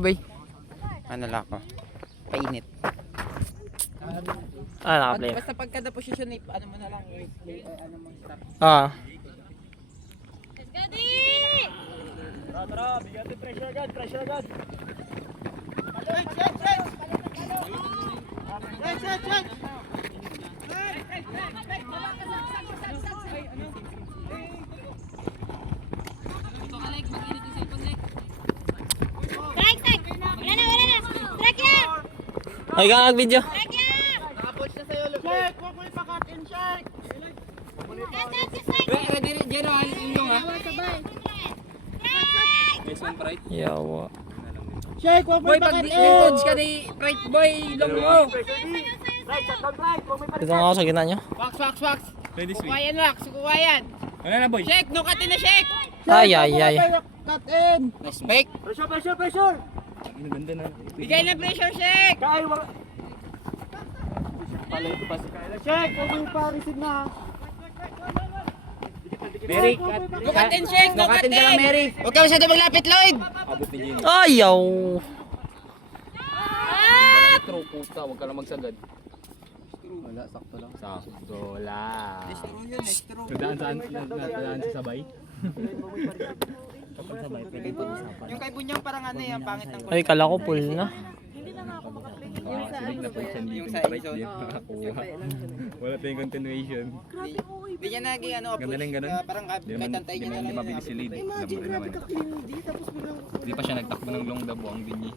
Boy. Ano lang ako? Painit. Naka-play. Basta pagka na position, ano mo na lang, ano mo stop. Tara, bigyan natin pressure agad, pressure agad. Check. Ay, kaka-video. Naka-pulse na sa'yo. Check, huwag mo ipakat-in, check. Ready, Jero, yung ha? Yawa. Check, huwag mo Boy, pag ipakat-in. di-coach ka ni right boy, long mo. Right, shot down right. Huwag mo ipakat-in. Dito nga ako sa gitna nyo. Wax. Kukuhayan, Wax. Kukuhayan. Ano na boy? Shake, nukatin na shake. Ay. Cut-in. Nice bake. Pressure. Ang ganda na. Bigay ng pressure, shake. Kaya, wala. Pala ito pa si Kayla. Check, huwag mo ipa-receive na. Mary, Nukatin, shake. Nukatin ka lang, Mary. Huwag ka masyado maglapit, Lloyd. Abot ni Jenny. Ayaw. Throw puta, huwag ka lang magsagad. Wala, sakto lang. Sakto lang. Nadaan sa sabay. Kapag sabay, pwede po usapan. Yung kay Bunyang parang ano yung pangit ng Ay, kala ko full na. Sinig na po siya dito. Yung sa Right, zone. di nakakuha. Wala tayong continuation. Hindi niya naging ano Ganda lang ganun. parang kahit antay niya na Di lang. mabilis si lead. Imagine, grabe ka clean tapos hindi pa siya nagtakbo ng long dabo ang binyi.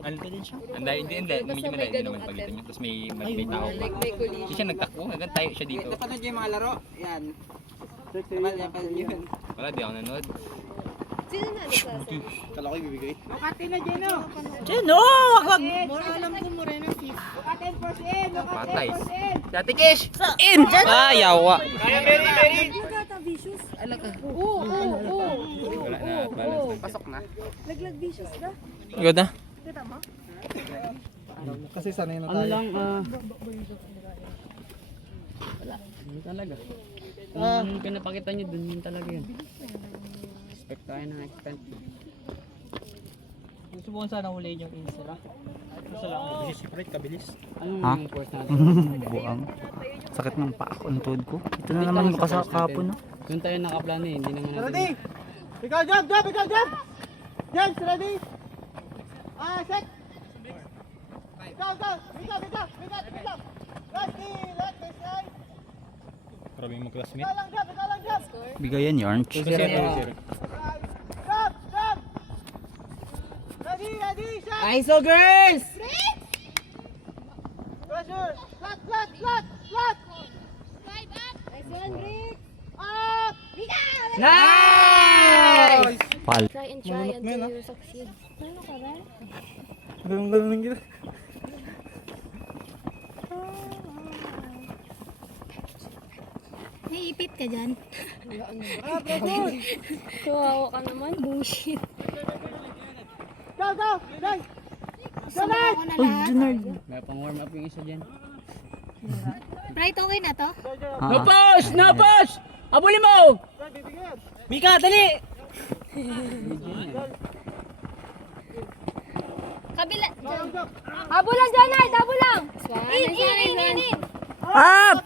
Alto din siya. Hindi. Medyo malayo din naman pagitan niya. Tapos may tao pa. Hindi siya nagtakbo. Hanggang tayo siya dito. Napanood niyo yung mga laro? Yan. Napanood niyo yun. Wala, di ako nanood. Kala ko ibibigay. Nukatin na, Jeno. Sino? Wag. Nukatin first in. Patay. Dati Kish. In. Ayaw. Kaya, Mary. Wala na. Balance. Pasok na. Good na. Kasi sanay na tayo. Ano lang, wala, yun talaga. Kung pinapakita nyo dun, yun talaga yun. Expect tayo ng extent. Gusto mo sana ulihin yung insura. Gusto lang. Separate, kabilis. Anong course natin? Buang. Sakit ng paa ko, ang tuhod ko. Ito na naman yung kasakapon. No? Doon tayo nakaplano eh, hindi naman Ready? natin. Ikaw, jump! James, ready? Set! Go! Bigat! Last right! Grabe yung mag-classmate. Ikaw lang, jump! Bigayan yarn. Jump! Ready, set! ISO girls! Pressure! Flat! Up! Nice! Pal. Try until you succeed. Ano ka ba? Ganun lang gila. Naiipit ka dyan. Pressure! Kawawa ka naman. Bullshit. Go! Guys! Sama ko na Uy, lahat. Junard. May pang warm up yung isa dyan. Right, okay na to? No push! Abuli mo! Mika, dali! Kabila. Habo lang dyan, Nard. Habo lang. In. Up!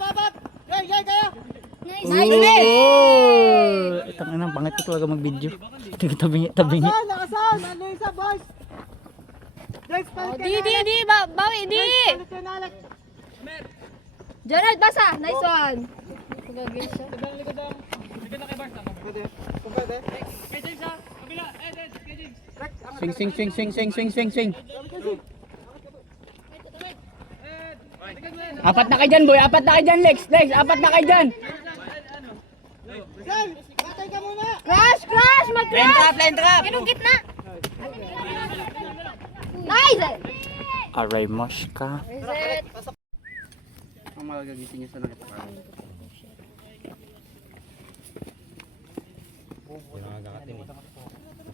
Kaya! Nice. Oh! Itang ina, pangit ko talaga mag-video. Tabingi. Nakasan! Ano yung isa, boys? James, palit ka na, Alex. Bawi, di. Palit ka na, Alex. Jonard, basa. Nice one. Gagawin siya. Pwede. Swing. Apat na kayo dyan, boy. Apat na kayo dyan, Lex. Apat na kayo dyan. James, batay ka muna! Crash. Mag-crash. Line trap! Anong gitna? Nice. Aray, mosh ka. Reset. Ang magagising niya sa nakita.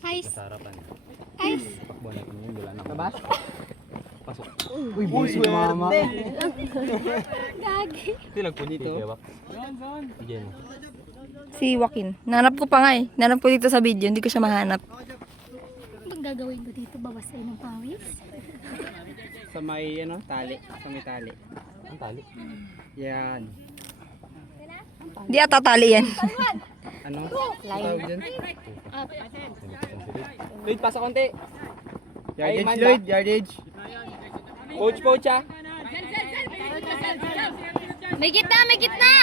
Nice. Sarapan. Nice. Pakbuhan natin yun. Wala na. Tabas? Pasok. Uy, mama. Gagi. Tilag po dito. Diyan. Si Joaquin. Nanap ko pa nga eh. Nanap ko dito sa video, hindi ko siya mahanap. Ba't gagawin ko dito? Babasahin ng pawis? Sa may, ano, tali. Sa may tali. Ang tali. Yan. Di ata tali yan. Ano? Tawag dyan? Lloyd, pasa konti. Ay, Yardage, man ba? Lloyd. Yardage. Coach ah. May gitna, may gitna!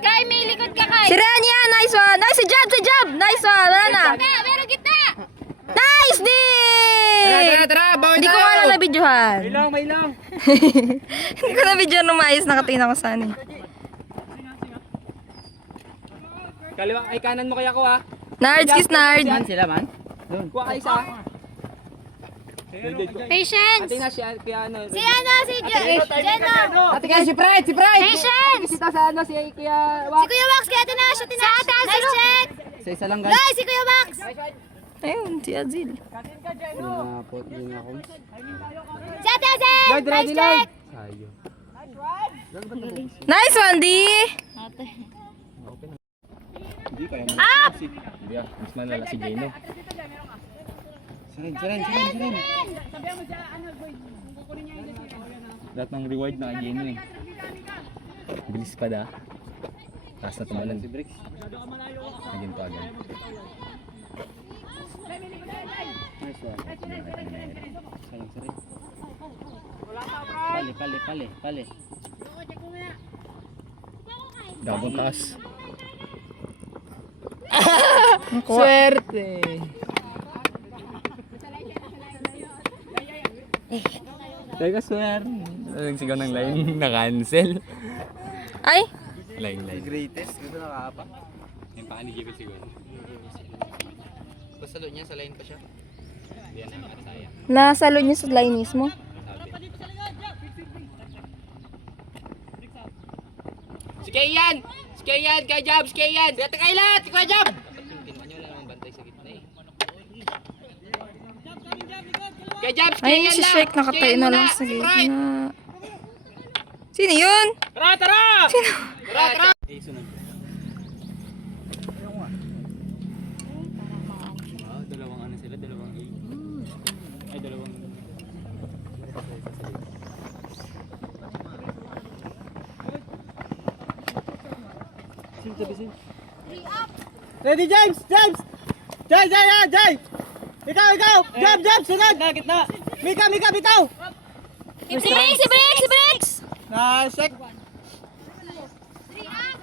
Kay, may likod ka, Kay! Si Ren yan! Nice one! Nice! Si Jab! Si Jab! Nice one! Wala na! Meron gitna! Nice di! Tara, bawal Hindi ko tayo. alam na videohan. May lang. Hindi ko na video nung maayos. Nakatingin ako saan eh. Kaliwa, ay kanan mo kaya ko ah. Nards is nard. Saan sila, man? Kuha ka isa. Patience! Ate na siya, kaya ano. Si ano, si Jenna! Ate ka, si Pride! Si Pride! Patience! Kita sa ano, si kaya Si Kuya Max, kaya tinash, tinash! Nice check! Sa isa lang, guys. Guys, si Kuya Max! Ayun, si Azil. Pinapot din ako. Si Ate Azel! Lloyd, Nice ready, check! Sayo. Nice one, di! Hindi kaya mo. Up! Hindi ah, mas malala si Gino. Siren. Lahat ng reward na kay Gino eh. Bilis pa da. Taas na tumalan. Si Bricks. Naging pa agad. Nice one. Siren. Pali. Dabong taas. Swerte. Teka, swear. Sigaw ng line na-cancel. Ay! Line. Greatest. Ito nakakapa. Yung paka ni Gibel siguro. Basta niya sa line pa siya. Hindi yan ang saya. Nasalo niyo sa line mismo. Si Kayan! Kay Jab! Dito kay lahat! Kay Jab! Tinuan nyo lang ang bantay sa gitna eh. Kay Jab! Ay, si Shake nakatayo na lang sa gitna. Sino yun? Tara! Eh, sunod. Dalawang ano sila, dalawang A. Ay, dalawang... Ready, James! James! Ikaw! Jab! Sunod! Gitna! Mika! Bitaw! Si Bricks! Nice! Check!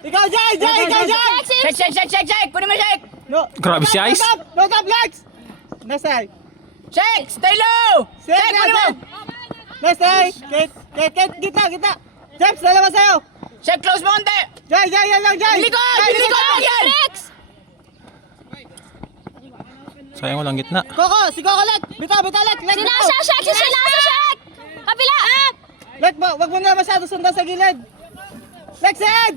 Ikaw, Jay! Shake! Kunin mo shake! No! Grabe si Ice. No top, Lex! Nasa! Shake! Stay low! Shake! Kunin mo! Nasa! Kate! Gitna! James, dalawa sa'yo! Shake close mo konti! Jay! Yan lang, Jay! Likod yan! Bricks! Sayang walang gitna. Si Coco, Let! Bitaw, Let! Si Nasha, check! Kapila! Up! Let, wag mo na masyado sundan sa gilid! Lex, head!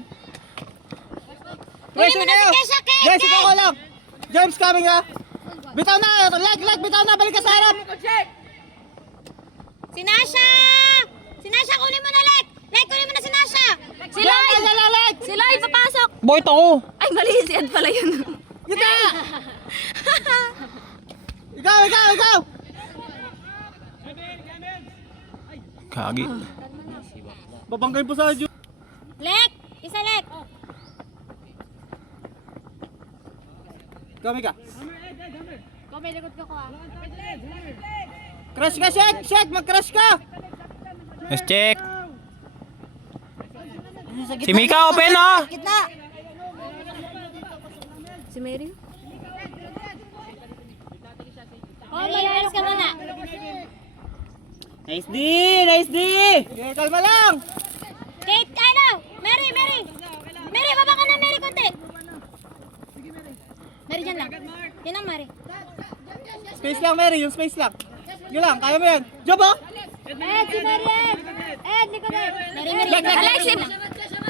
Kunin mo na si Kesha, Kate! Yes, si Coco lang! James coming ha! Bitaw na! Leg! Bitaw na! Balik ka sa harap! Si Nasha! Kunin mo na, Lek! Kunin mo na si Nasha! Si Lloyd! Leg! Si Lloyd, papasok! Boy, ako! Ay, mali. Si Ed pala yun. Gitna! Ikaw! Kagi. Babanggain po sa Diyo. Lek! Isa, Lek! Ikaw, Mika. May likod ka ko, ah. Crush ka, Shek! Mag-crush ka! Let's check. Si Mika, open oh! Gitna! Si Mary? Oh, malalas ka muna. Nice D! Okay, kalma lang! Kate, Mary! Mary, baba ka na, Mary, konti. Mary, dyan lang. Yan ang Mary. Space lang, Mary. Yung space lang. Yun lang, kaya mo yan. Job, oh! Si Mary, Ed, likod, Ed. Mary. Alexis!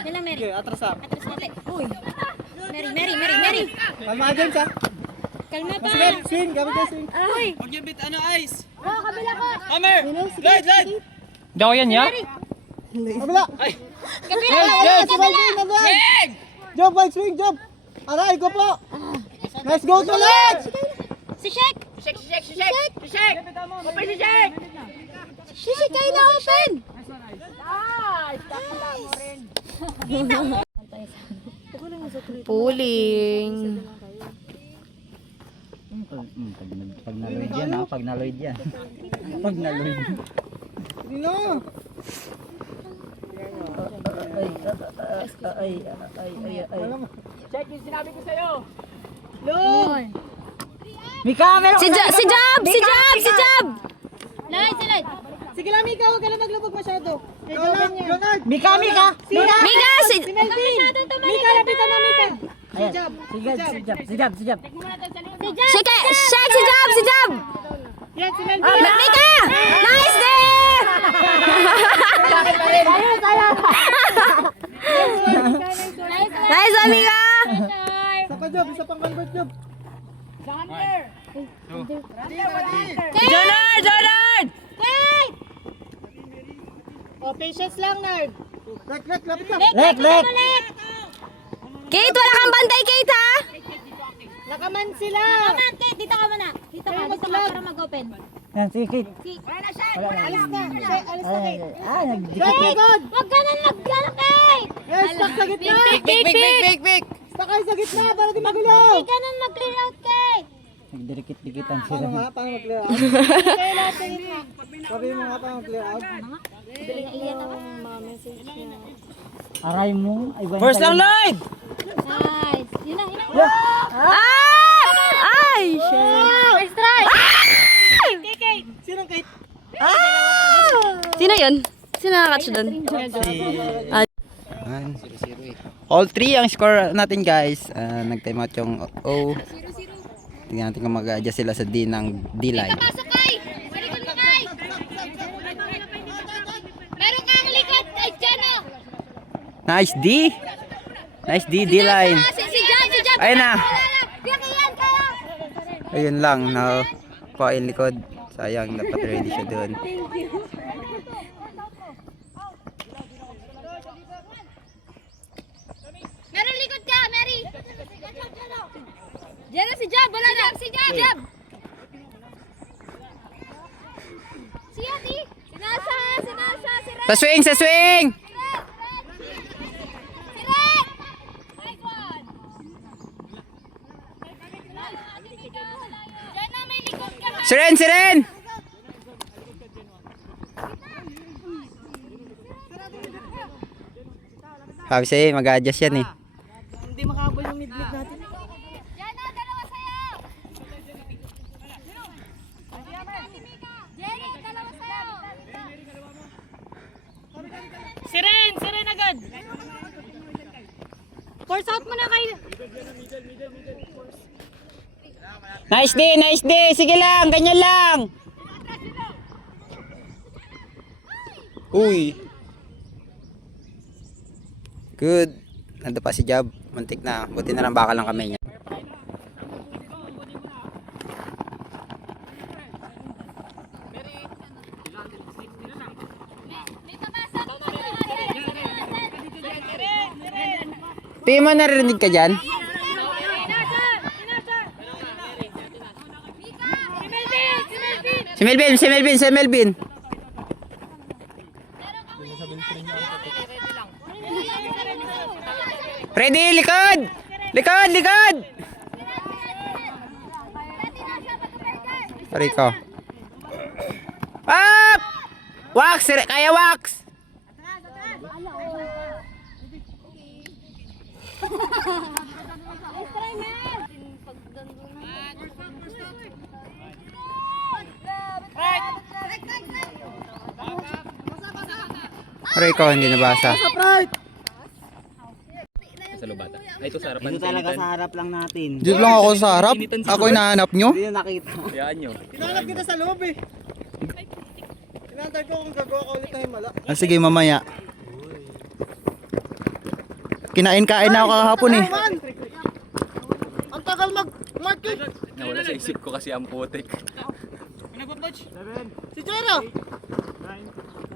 Yan lang, Mary. Okay, atras ha. Atras konti. Uy. Mary. Kalma ka, James, ha? Kalma pa. Sige, swing. Gamit ka, swing. Uy. Huwag yung bit, ice! Oh, kabila ko. Lloyd! Hindi ako yan, ya? Kabila! Kabila. Yes, Job, bike swing, Job! Aray, go po! Let's go to Lex! Si Shek. Sisi kayo na open! Pulling. Pag naloid yan ha, pag naloid yan. Pag naloid. Mika, meron Si Jab! Si Jab! Si Jab! Si Jab! Light, light! Sige lang, Mika, huwag ka na maglubog masyado. Leonard! Mika, Mika! Mika! Si... Mika, lapitan na, Mika! Ayan, si Jab. Si Jab! Si Jab! Yan, si Melvin! Mika! Nice day! Nice one, Mika! Isa pa, Job, isa pang convert, Job. Jonard! Jonard! Oh, patience lang, Nard. Lek, lapit ka. Lek! Kate, wala kang bantay, Kate, ha? Nakaman sila. Naman, Kate, dito ka muna. Dito ka para mag-open. Yan, sige, Kate. Alis na. Alis na, Kate. Nagdikit. Very good. Huwag ka na naglalak, Kate! Yes, stuck sa gitna. Big! Stuck kayo sa gitna para di magulo. Huwag ka na mag-clear out, Kate! Nagdikit-dikitan Paano sila. nga? Paano mag-clear out? Kayo lahat sa gitna. Sabi mo nga paano mag-clear out. Aray mo. First lang, Lloyd! Nice! Yun na, yun na. Ah! Ay! First try! Sinong Kate? Sino yun? Sino nakakatch doon? All 3 ang score natin guys. Nag-time out yung O. Tingnan natin kung mag-adjust sila sa D ng D-line. Pasok, Kay! Malikot mo, Kay! Meron kang likod, Kay Jano! Nice D! Nice D, D-line. Si Jab! Ayun na. Biyakiyan kayo! Ayun lang. Nakuha yung likod. Sayang, dapat ready siya doon. Meron likod ka, Mary! Jano, si Jab! Wala na! Si Jab! Si Yati! Sinasa! Si Red! Sa swing! Sa swing! Si Red! Nice one! Jano, may likod ka! Siren! Siren! Sabi sa'yo, mag-adjust yan eh. Hindi makahabol yung mid-mid natin. Jano, dalawa sa'yo! Jenny, dalawa sa'yo! Siren agad. Force out mo na kayo. Nice D! Nice D! Sige lang! Ganyan lang! Uy! Good! Nando pa si Jab. Muntik na. Buti na lang bakal lang kamay niya. Timo, narinig ka dyan? Si Melvin! Si Melvin! Si Melvin! Ready! Likod! Likod! Likod! Rico. Up! Wax! Kaya wax! Rico, hindi nabasa. Sa lubata. Ay, ito sa harapan. Dito talaga sa harap lang natin. Dito lang ako sa harap. Ako hinahanap nyo. Hindi na nakita. Hayaan nyo. Tinanap kita sa loob eh. Tinantay ko kung gagawa ka ulit na himala. Sige, mamaya. Kinain-kain na ako kahapon eh. Ang tagal mag-mark eh. Nawala sa isip ko kasi ang putik. Si Jero.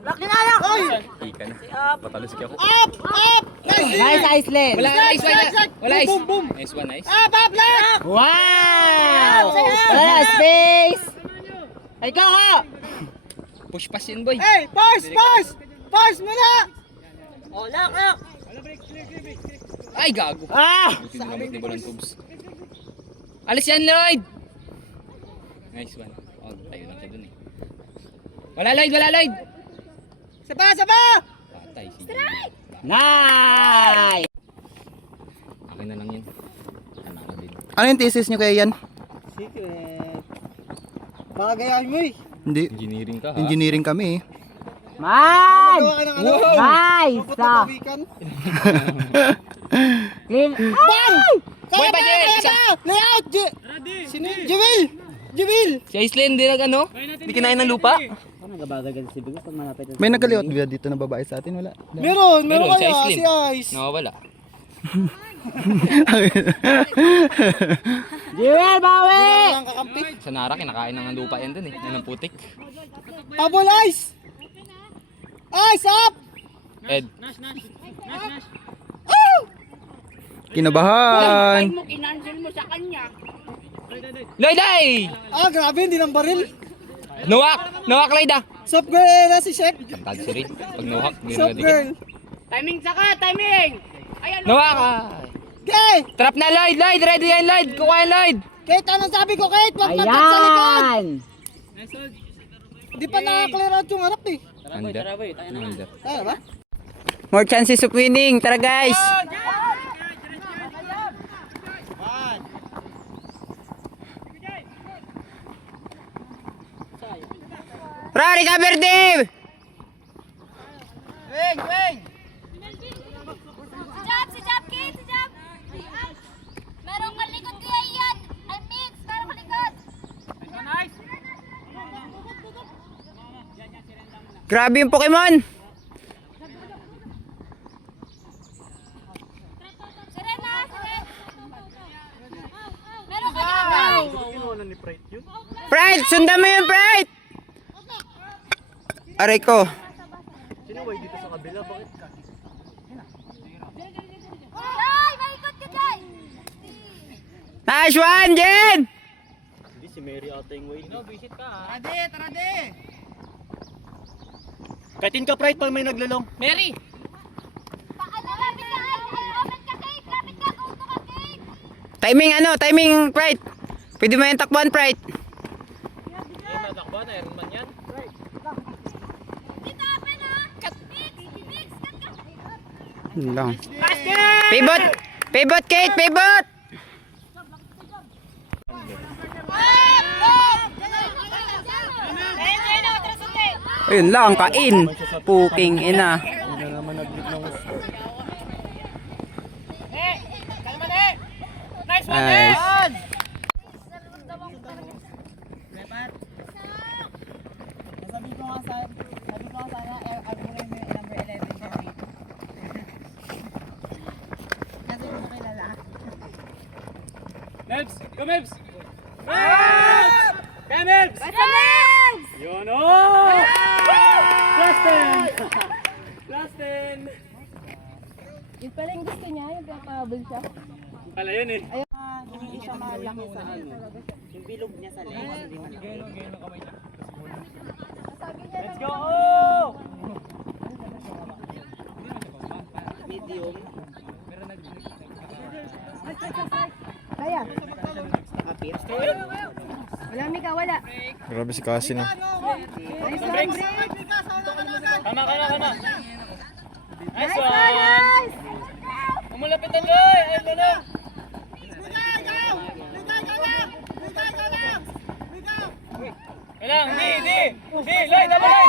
Laki na yan. Oy! Ika na. Patalusik ako. Up! Up! Nice, Iceland. Wala, nice, wala, ice. Boom, boom. Nice one, nice. Block! Wow! Wala, space! Ay, ikaw ha! Push pass yun, boy. Hey, pass! Pass muna! Oh, lock. Ay, gago. Ah! Buti dinamit ni Balon Tubes. Alis yan, Lloyd! Nice one. Oh, tayo lang siya dun eh. Wala, Lloyd! Saba! Patay si Nice! Akin na lang yun. Ano ka din. Ano yung thesis nyo kaya yan? Secret. Baka gayahin mo eh. Hindi. Engineering ka, ha? Engineering kami eh. Man! Gawa ka ng ano? Nice! Stop! Patabawikan. Clean! Boy, pa dyan! Layout! Sino? Jewel! Si Iceland, di ano? Di kinain ng lupa? Ano nagabagal si Bigo pag malapit na May nagkaliot ba dito na babae sa atin? Wala. Meron si kaya Iceland. si Ice. Nakawala. Jewel, bawi! Ang kakampi. Sa Nara, kinakain ng lupa yan dun eh. Yan ang putik. Pabol Ice! Ice up! Ed. Kinabahan. Lloyd, ay! Ah, grabe, hindi ng baril. Nuwak, Lloyd ah! Soft girl na si Shek. Tantad si Ray. Pag nuwak, hindi na Soft nadikit. girl. Nuwak ah! Okay! Trap na Lloyd! Ready yan Lloyd! Kuha yan Lloyd! Kate, anong sabi ko, Kate? Huwag magkat sa likod! Ayan! Di pa naka-clear out yung harap eh. Under. Ano ba? More chances of winning. Tara guys. Tara, recover team. Si Jab, Kate, si Jab. Meron kang likod kaya yan. Ay, mix, meron kang likod. Grabe yung Pokemon. Serena. Meron kang likod. Pride, sundan mo yung Pride. Aray ko. Ay, may ikot ka dyan. Nice one, Jen. Katin ka, Pride, pag may naglalong. Mary! Lapit ka, lapit ka, Kate. Lapit ka, gusto ka, Kate. Timing Pride. Pwede mo yung takbuhan Pride. Dito, open ha. Mix, cut ka. Yun lang. Pivot Kate, pivot. Ayun lang, kain. Puking ina. Nice. Mebs! Go Mebs! Mebs! Kaya Mebs! Yun o! Plus 10! Yung pala yung gusto niya, yung papahabol siya. Pala yun eh. Hindi siya malaki sa ano. Yung bilog niya sa legs. Hindi man. Let's go! Medium. Kaya? Wala, Mika, wala. Grabe si Cassie na. Kama! Nice one! Umulapit na Loy! Ayun na! Kailang, di! Loy, tama Loy!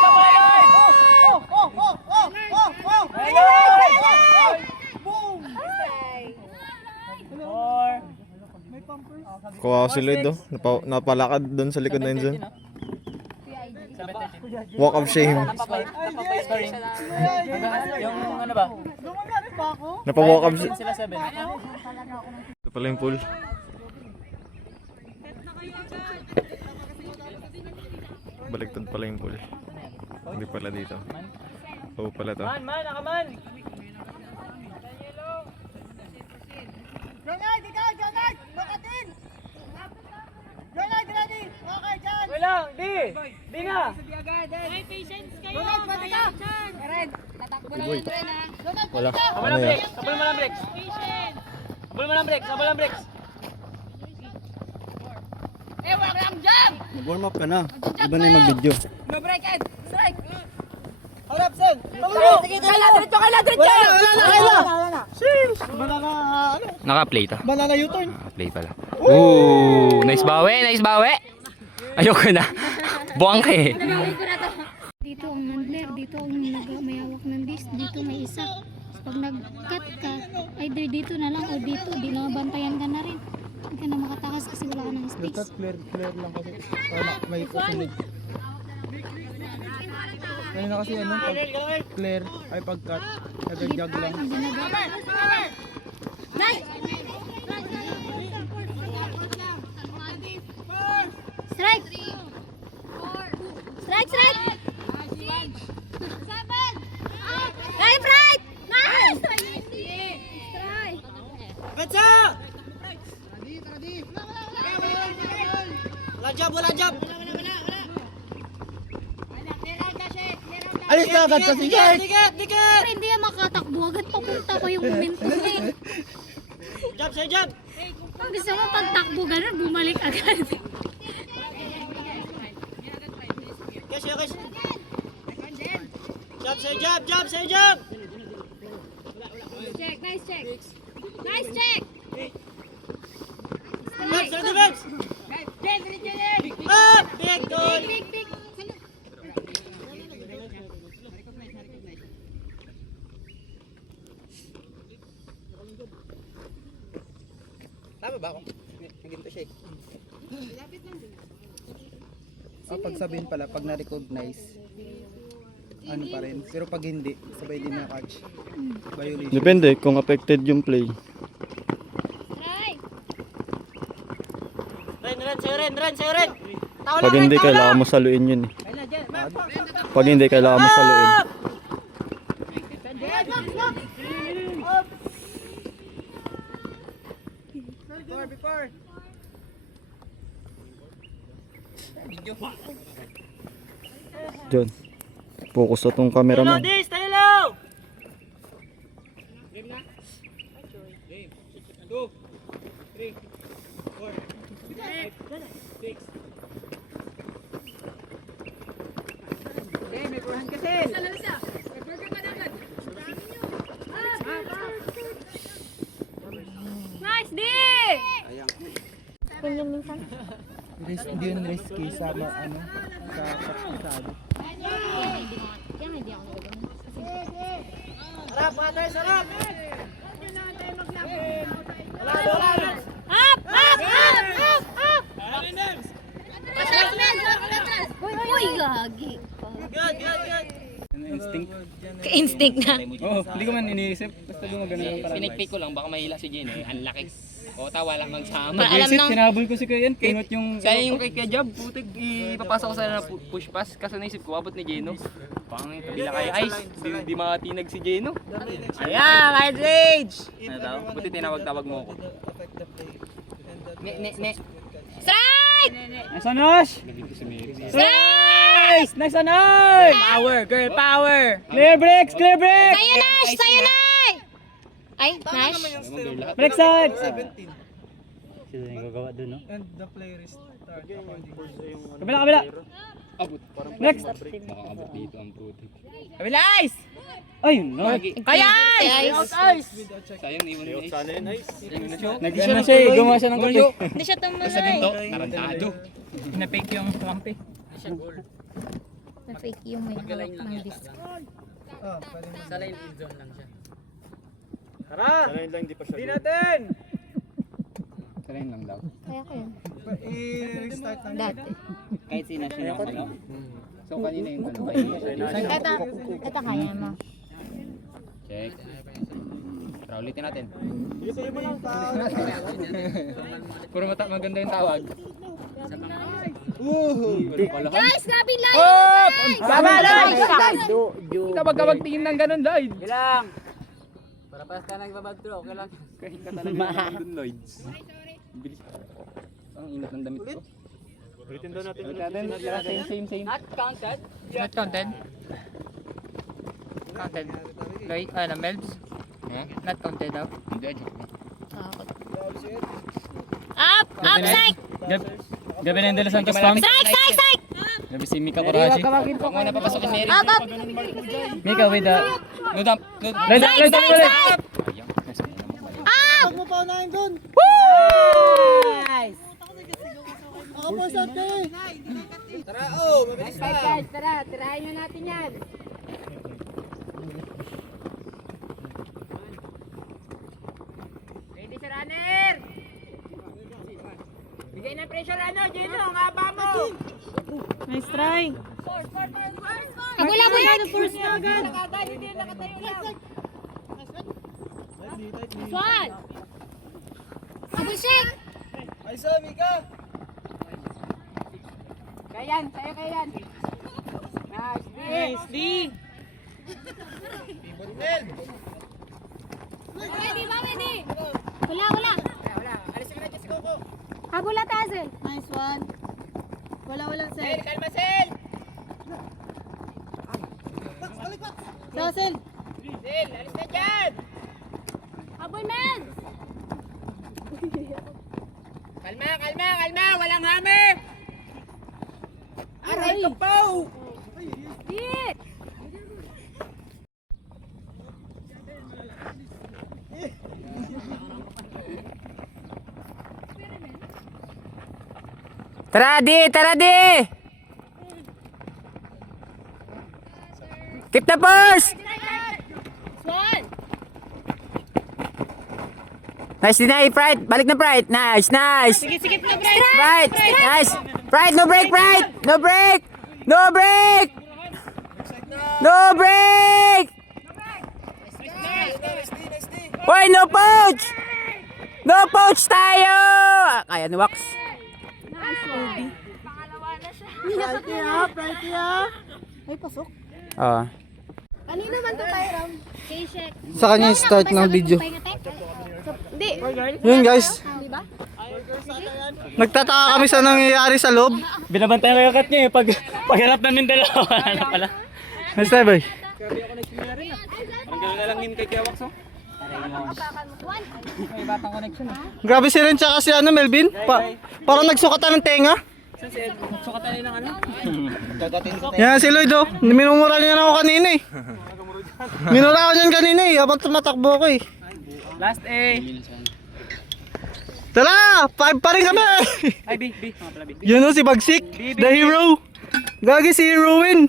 Tama Loy! Boom! Four. Kuha si Lloyd oh. Napalakad doon sa likod na yun dyan. Walk of shame. Yung ano ba? Lumagari pa ako. Napa-walk of shame. Sila 7. Ito pala yung pool. Baliktad pala yung pool. Hindi pala dito. Oo pala to. Nakaman! Jonay, ikaw! Jonay! Bakatin! Jonay, ready! Okay, dyan! Wala! Di na! May patience kayo. Jonay, pati ka! Red, tatakbo lang yan, Red, ha? Wala. Abol Ano ang yan? brakes! Abol mo ng brakes! Patience. Abol mo ng brakes! Abol ang brakes! Wala kang jump! Mag-warm up ka na. Iba na yung mag-video. No break, Ed. Strike. Harap, Sen! Tulong! Kaila, diretso, kaila, diretso! Wala na! Sheesh! Banana, ano? Naka-play ta. Banana U-turn! Naka-play pala. Ooh! Nice bawi! Nice bawi! Ayoko na. Buwang ka eh. Dito ang handler, dito ang mayawak ng disc, dito may isa. Pag nag-cut ka, either dito na lang o dito, di na bantayan ka na rin. Hindi ka na makatakas kasi wala ka ng space. Clear lang kasi. Para may kusunod. Kaya na kasi ano, pag clear ay pag-cut, nag-jog lang. Ang ginagawa. Strike. Strike, strike. 7. Right, right. Nice. Strike. Betsa! Wala job, wala job! Alis na agad kasi guys! Pero hindi yan makatakbo, agad papunta pa yung momentum eh. Job, say job! Kung gusto mo pagtakbo ganun, bumalik agad. Yes, yes! Job, say job! Job, say job! Check, nice check. Nice check. Defense, sa defense! Up! Big goal! Big, big. Tama ba ako? Naginto siya eh. Pag sabihin pala, pag na-recognize, ano pa rin. Pero pag hindi, sabay din na catch. Violation. Depende kung affected yung play. Strike. Ren, sayo ren! Tao Pag hindi, kailangan mo saluin yun eh. Pag hindi, kailangan mo saluin. Before! Diyan. Focus na tong camera mo. Stay low! Nice, D. Hindi yun risky sa ano, sa kapitado. Kaya hindi ako nagagano. Sarap, mga tayo, sarap! Up, up, up, up, up. Atras, men. Atras. Uy, gagi. Good, good, good! Instinct. Ka-instinct na. Oo, hindi ko man iniisip. Basta gumagano lang parang. Sinikpik ko lang, baka mahila si Jane eh. Ang laki. O tawa lang magsama. Para alam Isip, ng... sinabol ko si Kuya yan. Kingot yung... Kaya yung kay Job, putik, ipapasok ko sana na push pass. Kaso naisip ko, abot ni Jeno. Pangit, kabila kay Ice. Di makatinag si Jeno. Ayan, Ice Rage! Ano daw? Buti tinawag-tawag mo ako. Ne. Strike! Nice on Nosh! Strike! Nice on Nosh! Power, girl, power! Clear breaks! Clear breaks! Sa'yo, Nash! Sa'yo, Nash! Ay, Nash? Break side! And the player is start according. Kabila! Abot. Next! Baka abot dito ang putik. Kabila Ice! Ayun no! Kaya, Ice! Sayang, iwan ni Ice. Nag-ano na siya eh, gumawa siya ng kape. Hindi siya tumuloy. Tarantado. Pinapake yung lampi. Na-fake yung may hawak ng disc. Ah, pwede na. Sa line zone lang siya. Tara! Hindi natin! Salain lang daw. Kaya ko yun. I-restart lang. Dati. Kahit sino siya yung ano. So kanina yung ano ba? Ito kaya mo. Check. Tara, ulitin natin. Ito mo lang, tao. Puro maganda yung tawag. Guys, grabe lang. Tama, Lloyd! Kabag-kabag tingin ng ganun, Lloyd. Bilang. Para basta nagbabagtro, okay lang. Kahit ka talaga nandun, Lloyd. Bilis. Ang inat ng damit ko. Ulitin daw natin. Same. Not counted. Not counted. Counted. Lloyd, Melbs? Not counted daw. Up, psych. Gabi na yung De Los Santos fam. Psych. Gabi si Mika Coraji. Huwag mo na papasok si Mary. Up. Mika with the... Load up. Psych. Up. Huwag mo pa unahin doon. Nice. Ako po sa ate. Tara, mabilis pa. Guys, tara, tirahin nyo natin yan. Ready sa runner! Bigay ng pressure ano, Gino, ang haba mo! Nice try. Habol. Nakatayo din, nakatayo lang. One. Habol, shake. Ay, sa Mika. Kayan, sa'yo kayan. Nice, D. Ready. Wala. Wala, alis mo na dyan si Coco. Habol at Hazel. Nice one. Wala Sel, kalma Sel! Sel. Sel, alis na dyan! Habol, men. Kalma, walang hammer! Aray ka po! Hit. Tara di! Keep the purse! One. Nice deny, Pride! Balik na Pride! Nice! Sige, na break. Pride! Nice! Pride! No break, Pride! No break! Hoy, no poach! No poach tayo! Kaya ni Wax. Pangalawa na siya. Ay, pasok. Oo. Kanino man to tayo, Ram? K-check. Sa kanya yung start ng video. Hindi. Yun guys, Di ba? nagtataka kami sa nangyayari sa loob. Binabantayan ko yung cut niya eh. Pagharap namin dalawa. Ano pala? Nice try, boy. Ang gano'n na lang din kay Wax, oh. Grabe si Ren tsaka si Melvin. Parang nagsukatan ng tenga. Yan si Lloyd oh. Minumura niya na ako kanina eh. Minura ako niyan kanina eh. Habang tumatakbo ko eh. Last A. Tara! 5 pa rin kami! Ay, B. Mga pala B. Yun o si Bagsik. The hero. Gagi si Heroin.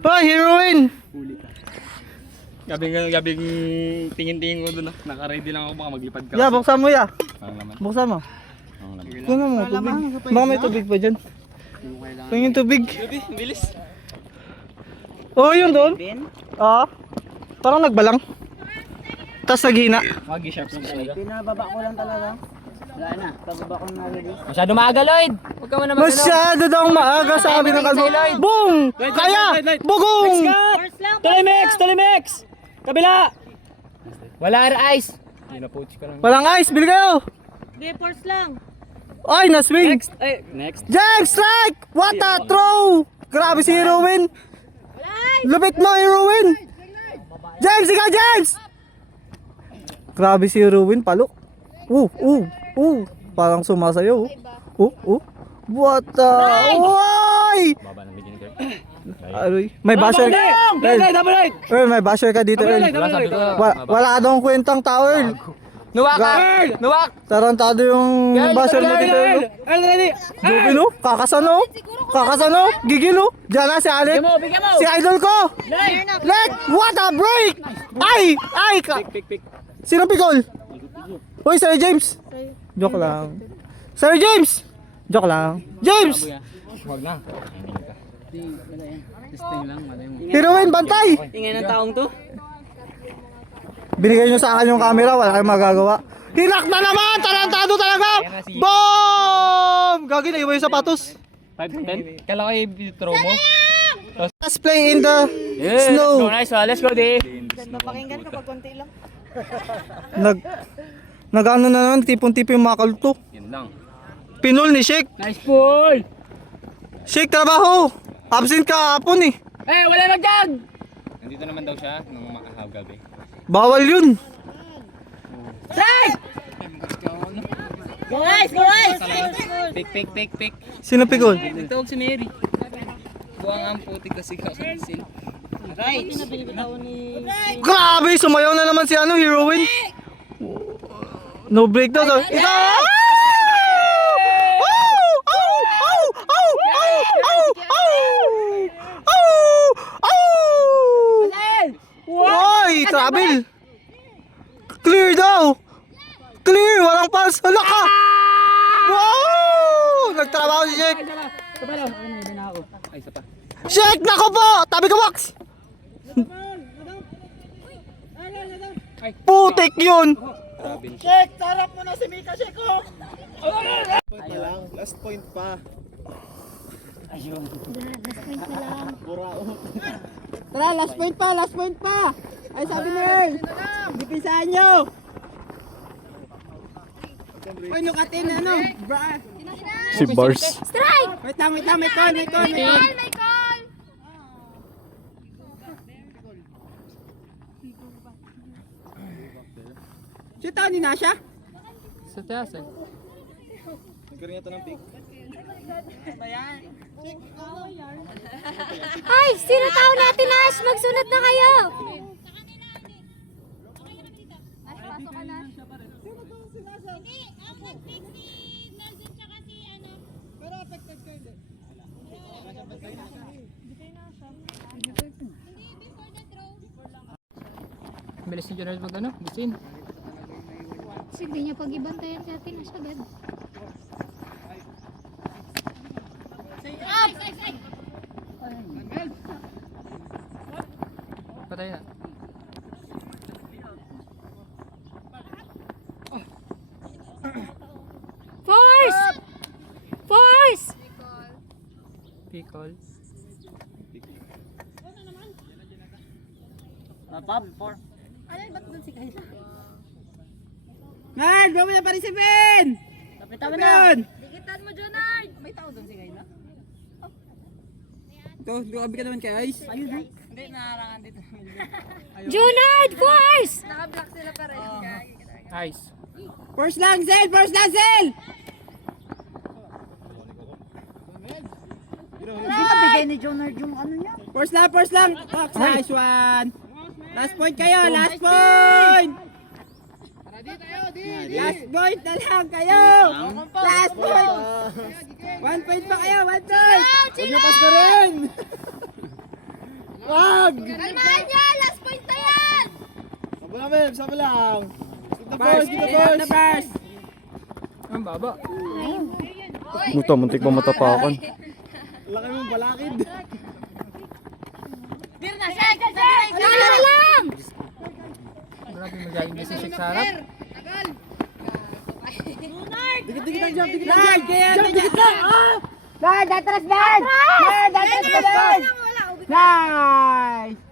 Oh, Heroin. Gabing tingin-tingin ko doon. Naka-ready lang ako baka maglipad ka. Ya, buksan mo ya. Ang laman. Buksan mo. Ang laman. Kuha mo mga tubig. Baka may tubig pa dyan. Tingin tubig. Gabi, bilis. Oh, yun doon. Ah. Parang nagbalang. Tapos naghina. Mag-sharp lang talaga. Pinababa ko lang talaga. Wala na, pababa ko na rin. Masyado maaga, Lloyd. Huwag ka mo naman Masyado daw maaga sabi ng kalbo. Boom! Kaya! Bugong! Tuloy, Mex! Kabila! Wala ice. Hindi na poach ka lang. Walang ice, bili kayo! Hindi, force lang. Ay, na-swing! Next. James, strike! What a throw! Grabe si Heroin! Lupit mo, Heroin! James, ikaw, James! Grabe si Heroin, palo. Parang sumasayaw. What the... Uy! Baba ng beginning girl. Aroy. May basher ka. Earl, may basher ka dito, Earl. Wala ka daw kwentang tao, Earl. Nuwak! Nuwak! Tarantado yung basher mo dito, Earl. Ready! Dubi, no? Kakasano? Gigil, no? Diyan na si Alec. Si idol ko. Let! What a break! Ay! Pick. Sino pikol? Hoy, Sir James. Joke lang. Sir James! Joke lang. James! Huwag na. Testing lang, malay mo. Heroin, bantay! Tingnan ng taong to. Binigay nyo sa akin yung camera, wala kayong magagawa. Hinak na naman! Tarantado talaga! Boom! Gagi na, iba yung sapatos. 5-10. Kala ko i-throw mo. Let's play in the Yeah, snow. let's go, nice. Let's go, D. Pakinggan ka pag konti lang. Nag-ano na naman, tipon-tipo yung mga kalto. Yun lang. Pinol ni Shake. Nice pull! Shake, trabaho! Absent ka hapon eh. Eh, wala na dyan! Nandito naman daw siya nung gabi. Bawal yun. Go guys! Go guys! Pick. Sino pigol? Nagtawag si Mary. Buwang ang putik kasi kakansil. Right! Grabe, sumayaw na naman si Heroine. No break daw. Ito! Hoy, travel. Clear daw. Clear, walang pass. Hala ka. Wow! Nagtrabaho si Shake. Ay, isa pa. Shake, nako po. Tabi ka, Wax. Putik yun. Check! Tarap mo na si Mika, check ko! Last point pa. Last point na lang. Tara, last point pa! Ay, sabi ni Earl! Dipisahan nyo! Uy, nukatin ano? Bra! Si Bars. Strike! Wait lang, may call! May call! Si Tony na siya? Sa tiyasan. Nagkaroon ito ng pick. Ay, sino tao natin, Ash? Magsunod na kayo! Bilis ni Jonard mag ano? Bisin. Kasi di niya pag-ibantayan si atin, Ash agad. Patay na. Force! Force! Pickle. Man, bawa na parisipin! Kapitan mo na! Dikitan mo, Jonard! May tao doon si Kayla? Ito, dukabi ka naman kay Ice. Ayun, ha? Hindi, nakarangan dito. Junard! Force! Naka-block sila pa rin. Nice. First lang, Zel! First lang, Zel! Bigay ni Jonard yung ano niya. First lang. Fox, nice one. Last point kayo, last point! Last point na lang kayo! Last point! 1 point pa kayo, 1 point! Huwag niyo pas ka rin! Wag! Kalmahan niya! Last point na yan! Sabi namin, sabi lang. Skip the Bars, first, skip the first. na bars! Ang baba. Muta, muntik pa matapakan. Laki mong balakid. Tama na lang! Grabe magaling din si Shake sa harap. Dikit ang jump, dikit ang Lard, jump. kaya dikit lang! Lard, atras, Lard! Lard, atras ka, Lard! Nice!